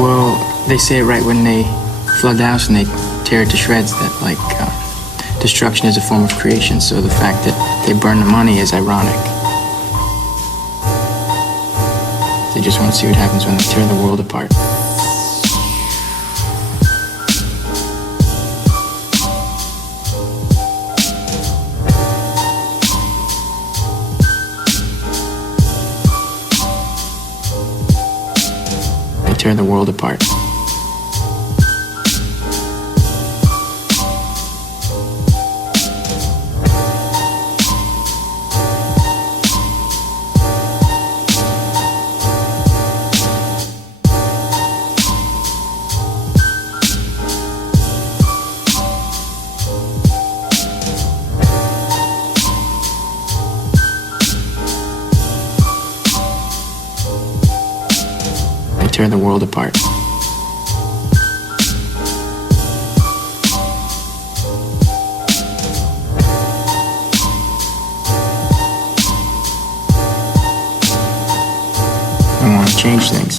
Well, they say it right when they flood the house and they tear it to shreds, that, like, destruction is a form of creation, so the fact that they burn the money is ironic. They just want to see what happens when they tear the world apart. They tear the world apart. Tear the world apart. I want to change things.